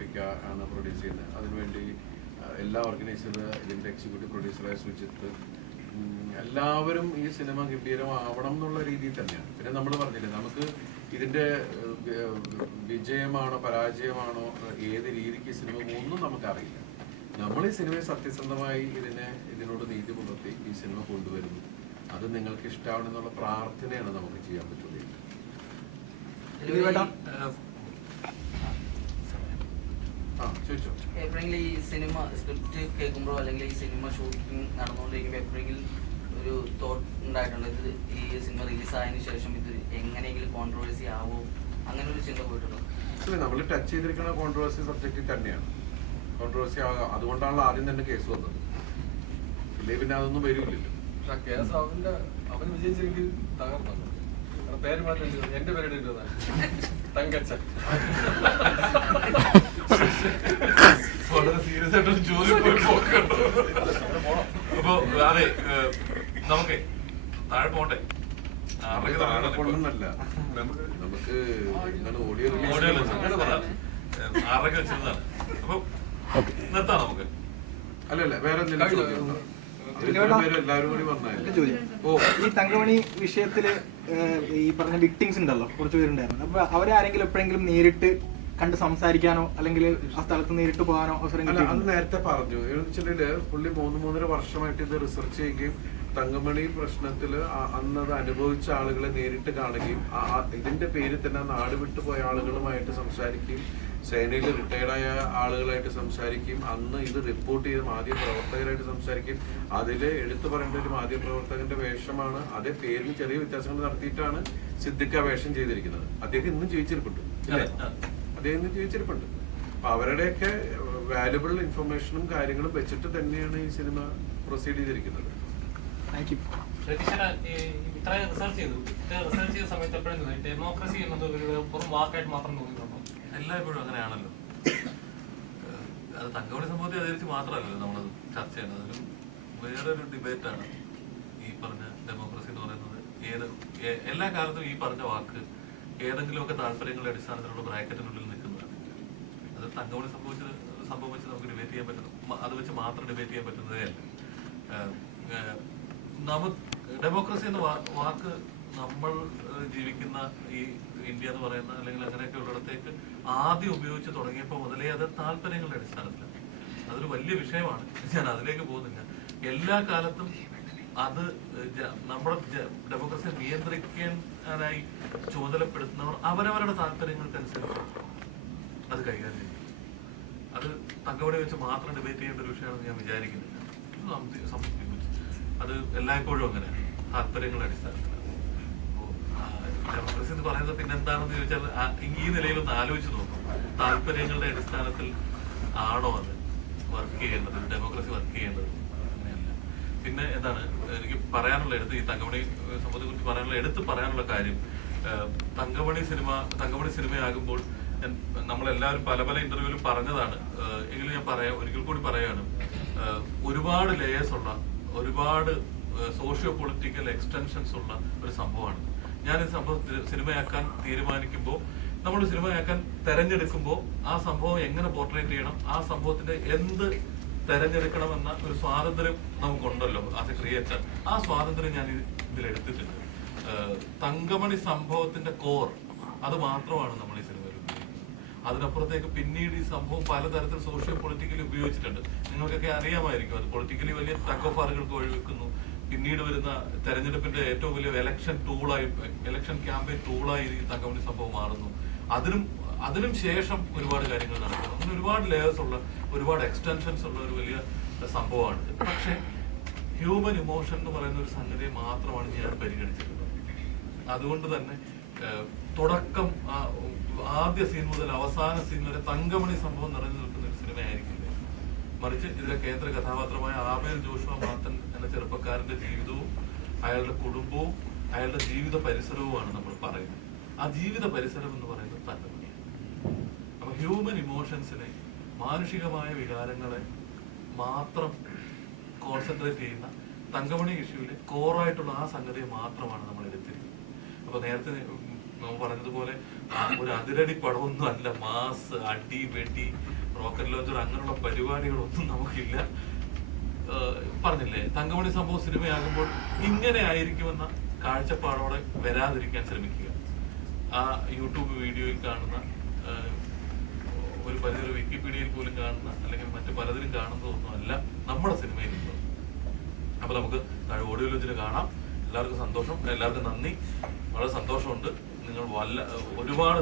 ഗ്രാഫിക്ക ആണ് പ്രൊഡ്യൂസ് ചെയ്യുന്നത്. അതിനുവേണ്ടി എല്ലാ ഓർഗനൈസേഴ്സ്, ഇതിൻ്റെ എക്സിക്യൂട്ടീവ് പ്രൊഡ്യൂസറായ സുജിത്ത്, എല്ലാവരും ഈ സിനിമ ഗംഭീരമാവണം എന്നുള്ള രീതിയിൽ തന്നെയാണ്. പിന്നെ നമ്മൾ പറഞ്ഞില്ലേ, നമുക്ക് ഇതിൻ്റെ വിജയമാണോ പരാജയമാണോ ഏത് രീതിക്ക് സിനിമ ഒന്നും നമുക്കറിയില്ല. നമ്മൾ ഈ സിനിമയെ സത്യസന്ധമായി ഇതിനോട് നീതി പുലർത്തി ഈ സിനിമ കൊണ്ടുവരുന്നു. അത് നിങ്ങൾക്ക് ഇഷ്ടമാണെന്നുള്ള പ്രാർത്ഥനയാണ് നമുക്ക് ചെയ്യാൻ പറ്റുള്ളൂ. എപ്പോഴെങ്കിലും ഈ സിനിമ സ്ക്രിപ്റ്റ് കേൾക്കുമ്പോഴോ അല്ലെങ്കിൽ ഈ സിനിമ ഷൂട്ടിംഗ് നടന്നുകൊണ്ടിരിക്കുമ്പോൾ എപ്പോഴെങ്കിലും ഒരു തോട്ട് ഉണ്ടായിട്ടുണ്ടോ, ഇത് ഈ സിനിമ റിലീസായതിനു ശേഷം ഇത് എങ്ങനെയെങ്കിലും കോൺട്രവേഴ്സി ആവോ, അങ്ങനെ ഒരു ചിന്ത പോയിട്ടുണ്ടോ? നമ്മൾ ടച്ച് ചെയ്തിരിക്കുന്ന കോൺട്രവേഴ്സി സബ്ജക്റ്റിൽ തന്നെയാണ്. കോൺട്രവേഴ്സി ആകാം, അതുകൊണ്ടാണല്ലോ ആദ്യം തന്നെ കേസ് വന്നത്. ഇല്ലേ പിന്നെ അതൊന്നും വരില്ലല്ലോ. കേസ് അവൻ വിജയിച്ചെങ്കിൽ തകർന്നു. പേര് മാറ്റം എന്റെ പേര് തങ്കച്ചൻ. വളരെ സീരിയസ് ആയിട്ടൊരു ചോദ്യം പോയി പോക്കണ്ടോ. അപ്പൊ അതെ, നമുക്ക് താഴെ പോട്ടെ. കൊണ്ടല്ല, നമുക്ക് ഓഡിയോ ആറൊക്കെ വെച്ചിരുന്നതാണ്. അപ്പൊ നിർത്താം നമുക്ക്. അല്ലല്ല, വേറെ എന്തെങ്കിലും ഈ തങ്കമണി വിഷയത്തില് ഈ പറഞ്ഞ വിക്ടിംസ് ഉണ്ടല്ലോ, കുറച്ച് പേരുണ്ടായിരുന്നു. അപ്പൊ അവരെ ആരെങ്കിലും എപ്പോഴെങ്കിലും നേരിട്ട് കണ്ട് സംസാരിക്കാനോ അല്ലെങ്കിൽ ആ സ്ഥലത്ത് നേരിട്ട് പോകാനോ അവസരം കിട്ടി? അത് നേരത്തെ പറഞ്ഞു. വെച്ചിട്ടുണ്ടെങ്കില് പുള്ളി 3.5 വർഷമായിട്ട് ഇത് റിസർച്ച് ചെയ്യുകയും തങ്കമണി പ്രശ്നത്തില് അന്നത് അനുഭവിച്ച ആളുകളെ നേരിട്ട് കാണുകയും ഇതിന്റെ പേരിൽ തന്നെ നാട് വിട്ടുപോയ ആളുകളുമായിട്ട് സംസാരിക്കുകയും സേനയിൽ റിട്ടയർഡായ ആളുകളായിട്ട് സംസാരിക്കുകയും അന്ന് ഇത് റിപ്പോർട്ട് ചെയ്ത മാധ്യമപ്രവർത്തകരായിട്ട് സംസാരിക്കുകയും അതിൽ എടുത്തു പറയേണ്ട ഒരു മാധ്യമപ്രവർത്തകന്റെ വേഷമാണ്. അതേ പേരിന് ചെറിയ വ്യത്യാസങ്ങൾ നടത്തിയിട്ടാണ് സിദ്ദിഖ വേഷം ചെയ്തിരിക്കുന്നത്. അദ്ദേഹം ഇന്നും ജീവിച്ചിരിപ്പുണ്ട്, അദ്ദേഹം ഇന്നും ജീവിച്ചിരിപ്പുണ്ട്. അപ്പൊ അവരുടെയൊക്കെ വാല്യുബിൾ ഇൻഫർമേഷനും കാര്യങ്ങളും വെച്ചിട്ട് തന്നെയാണ് ഈ സിനിമ പ്രൊസീഡ് ചെയ്തിരിക്കുന്നത്. ഇത്രയും റിസർച്ച് ചെയ്ത സമയത്ത് എപ്പോഴും ഡെമോക്രസി എന്നത് ഒരു വാക്കായിട്ട് മാത്രം തോന്നിയിട്ടുണ്ടോ? എല്ലായ്പ്പോഴും അങ്ങനെയാണല്ലോ. അത് തങ്കമണി സംഭവത്തെ ആദരിച്ച് മാത്രമല്ലല്ലോ നമ്മളത് ചർച്ച ചെയ്യുന്നത്. അതൊരു വേറൊരു ഡിബേറ്റാണ് ഈ പറഞ്ഞ ഡെമോക്രസി എന്ന് പറയുന്നത്. എല്ലാ കാലത്തും ഈ പറഞ്ഞ വാക്ക് ഏതെങ്കിലുമൊക്കെ താല്പര്യങ്ങളുടെ അടിസ്ഥാനത്തിലുള്ള ബ്രാക്കറ്റിനുള്ളിൽ നിൽക്കുന്നതാണ്. അത് തങ്കമണി സംഭവം വെച്ച് നമുക്ക് ഡിബേറ്റ് ചെയ്യാൻ പറ്റും, അത് വെച്ച് മാത്രം ഡിബേറ്റ് ചെയ്യാൻ പറ്റുന്നതേ അല്ല. ഡെമോക്രസി എന്ന വാക്ക് നമ്മൾ ജീവിക്കുന്ന ഈ ഇന്ത്യ എന്ന് പറയുന്ന അല്ലെങ്കിൽ അങ്ങനെയൊക്കെ ഉള്ളിടത്തേക്ക് ആദ്യം ഉപയോഗിച്ച് തുടങ്ങിയപ്പോൾ മുതലേ അത് താല്പര്യങ്ങളുടെ അടിസ്ഥാനത്തിലാണ്. അതൊരു വലിയ വിഷയമാണ്, ഞാൻ അതിലേക്ക് പോകുന്നില്ല. എല്ലാ കാലത്തും അത് നമ്മുടെ ഡെമോക്രസിയെ നിയന്ത്രിക്കാനായി ചുമതലപ്പെടുത്തുന്നവർ അവരവരുടെ താല്പര്യങ്ങൾക്കനുസരിച്ച് അത് കൈകാര്യം ചെയ്യും. അത് തങ്കമണി വെച്ച് മാത്രം ഡിബേറ്റ് ചെയ്യേണ്ട ഒരു വിഷയമാണെന്ന് ഞാൻ വിചാരിക്കുന്നില്ല. അത് എല്ലായ്പ്പോഴും അങ്ങനെയാണ്, താല്പര്യങ്ങളുടെ അടിസ്ഥാനത്തിലാണ്. ഡെമോക്രസി എന്ന് പറയുന്നത് പിന്നെ എന്താണെന്ന് ചോദിച്ചാൽ ഈ നിലയിലൊന്ന് ആലോചിച്ച് നോക്കും. താല്പര്യങ്ങളുടെ അടിസ്ഥാനത്തിൽ ആണോ അത് വർക്ക് ചെയ്യേണ്ടത്, ഡെമോക്രസി വർക്ക് ചെയ്യേണ്ടത്? അങ്ങനെയല്ല. പിന്നെ എന്താണ് എനിക്ക് പറയാനുള്ള ഈ തങ്കമണി സംഭവത്തെ കുറിച്ച് പറയാനുള്ള കാര്യം, തങ്കമണി സിനിമയാകുമ്പോൾ നമ്മളെല്ലാവരും പല ഇന്റർവ്യൂവിലും പറഞ്ഞതാണ്. എങ്കിലും ഞാൻ ഒരിക്കൽ കൂടി പറയാണ്, ഒരുപാട് ലേയേഴ്സ് ഉള്ള, ഒരുപാട് സോഷ്യോ പൊളിറ്റിക്കൽ എക്സ്റ്റൻഷൻസ് ഉള്ള ഒരു സംഭവമാണ്. ഞാൻ ഈ സംഭവം സിനിമയാക്കാൻ തീരുമാനിക്കുമ്പോൾ, നമ്മൾ സിനിമയാക്കാൻ തെരഞ്ഞെടുക്കുമ്പോൾ ആ സംഭവം എങ്ങനെ പോർട്രേറ്റ് ചെയ്യണം, ആ സംഭവത്തിന്റെ എന്ത് തെരഞ്ഞെടുക്കണമെന്ന ഒരു സ്വാതന്ത്ര്യം നമുക്കുണ്ടല്ലോ ആസ് എ ക്രിയേറ്റർ. ആ സ്വാതന്ത്ര്യം ഞാൻ ഇതിലെടുത്തിട്ടുണ്ട്. തങ്കമണി സംഭവത്തിന്റെ കോർ അത് മാത്രമാണ് നമ്മൾ ഈ സിനിമയിൽ ഉപയോഗിക്കുന്നത്. അതിനപ്പുറത്തേക്ക് പിന്നീട് ഈ സംഭവം പലതരത്തിൽ സോഷ്യോ പൊളിറ്റിക്കലി ഉപയോഗിച്ചിട്ടുണ്ട്. നിങ്ങൾക്കൊക്കെ അറിയാമായിരിക്കും. അത് പൊളിറ്റിക്കലി വലിയ ടഗ് ഓഫ് വാറുകൾക്ക് വഴിവെക്കുന്നു. പിന്നീട് വരുന്ന തെരഞ്ഞെടുപ്പിന്റെ ഏറ്റവും വലിയ ഇലക്ഷൻ ക്യാമ്പയിൻ ടൂളായി ഈ തങ്കമണി സംഭവം മാറുന്നു. അതിനും ശേഷം ഒരുപാട് കാര്യങ്ങൾ നടക്കുന്നു. അങ്ങനെ ഒരുപാട് ലേയേഴ്സ് ഉള്ള, ഒരുപാട് എക്സ്റ്റൻഷൻസ് ഉള്ള ഒരു വലിയ സംഭവമാണ്. പക്ഷെ ഹ്യൂമൻ ഇമോഷൻ എന്ന് പറയുന്ന ഒരു സംഗതിയെ മാത്രമാണ് ഞാൻ പരിഗണിച്ചിട്ടുള്ളത്. അതുകൊണ്ട് തന്നെ തുടക്കം ആദ്യ സീൻ മുതൽ അവസാന സീൻ വരെ തങ്കമണി സംഭവം നിറഞ്ഞു നിൽക്കുന്ന ഒരു സിനിമയായിരിക്കില്ല. മറിച്ച് ഇതിലെ കേന്ദ്ര കഥാപാത്രമായ ആബേൽ ജോഷുവ മാത്തൻ എന്ന ചെറുപ്പക്കാരന്റെ ജീവിതവും അയാളുടെ കുടുംബവും അയാളുടെ ജീവിത പരിസരവുമാണ് നമ്മൾ പറയുന്നത്. ആ ജീവിത പരിസരം എന്ന് പറയുന്നത് തങ്കമണിയാണ്. അപ്പൊ ഹ്യൂമൻ ഇമോഷൻസിനെ, മാനുഷികമായ വികാരങ്ങളെ മാത്രം കോൺസെൻട്രേറ്റ് ചെയ്യുന്ന തങ്കമണി ഇഷ്യൂവിലെ കോറായിട്ടുള്ള ആ സംഗതിയെ മാത്രമാണ് നമ്മൾ എടുത്തിരിക്കുന്നത്. അപ്പൊ നേരത്തെ നമ്മൾ പറഞ്ഞതുപോലെ ഒരു അതിരടി പടമൊന്നും അല്ല. മാസ് അടി വെടി റോക്കറ്റ് ലോഞ്ചർ അങ്ങനെയുള്ള പരിപാടികളൊന്നും നമുക്കില്ല. പറഞ്ഞില്ലേ, തങ്കമണി സംഭവം സിനിമയാകുമ്പോൾ ഇങ്ങനെ ആയിരിക്കുമെന്ന കാഴ്ചപ്പാടോടെ വരാതിരിക്കാൻ ശ്രമിക്കുക. ആ യൂട്യൂബ് വീഡിയോയിൽ കാണുന്ന, ഒരു പരിധി വിക്കിപീഡിയയിൽ പോലും കാണുന്ന, അല്ലെങ്കിൽ മറ്റു പലതിലും കാണുന്നതൊന്നും അല്ല നമ്മുടെ സിനിമയിലുള്ളത്. അപ്പൊ നമുക്ക് ഓഡിയോ ലോഞ്ചിന് കാണാം. എല്ലാവർക്കും സന്തോഷം, എല്ലാവർക്കും നന്ദി. വളരെ സന്തോഷമുണ്ട്. നിങ്ങൾ ഒരുപാട്